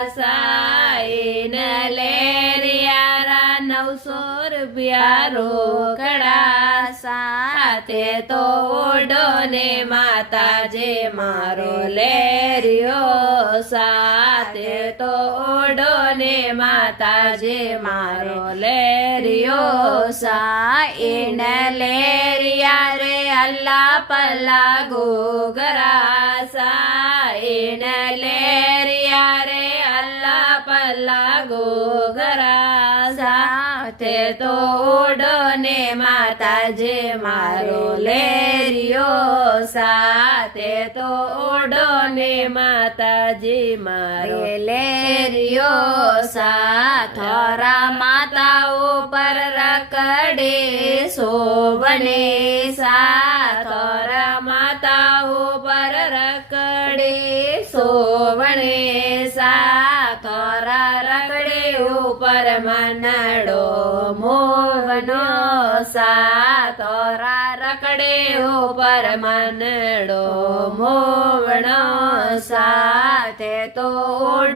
sine લેરિયારા 900 રૂપિયા રોકડા સાથે તો ઓઢો ને માતાજે મારો લેરિયો સાથે તો ઓઢો ને માતાજે મારો લેરિયો સાઈન લેરિયા રે અલ્લા પલ્લા ગોગરા સાઈન લેરિયા રે અલ્લા પલ્લા ગોગરા સાથે તો ઓઢો ને માતાજે મારો લેરિયો સાથે તો ઓઢો ને માતાજી મારો લેરિયો થોરા માતા ઉપર રકડે શોભને થોરા માતા ઉપર રકડે શોભને થોરા રકડે ઉપર મનડો મોવનો થોરા રકડે ઉપર મનડો મોવનો સાથે તો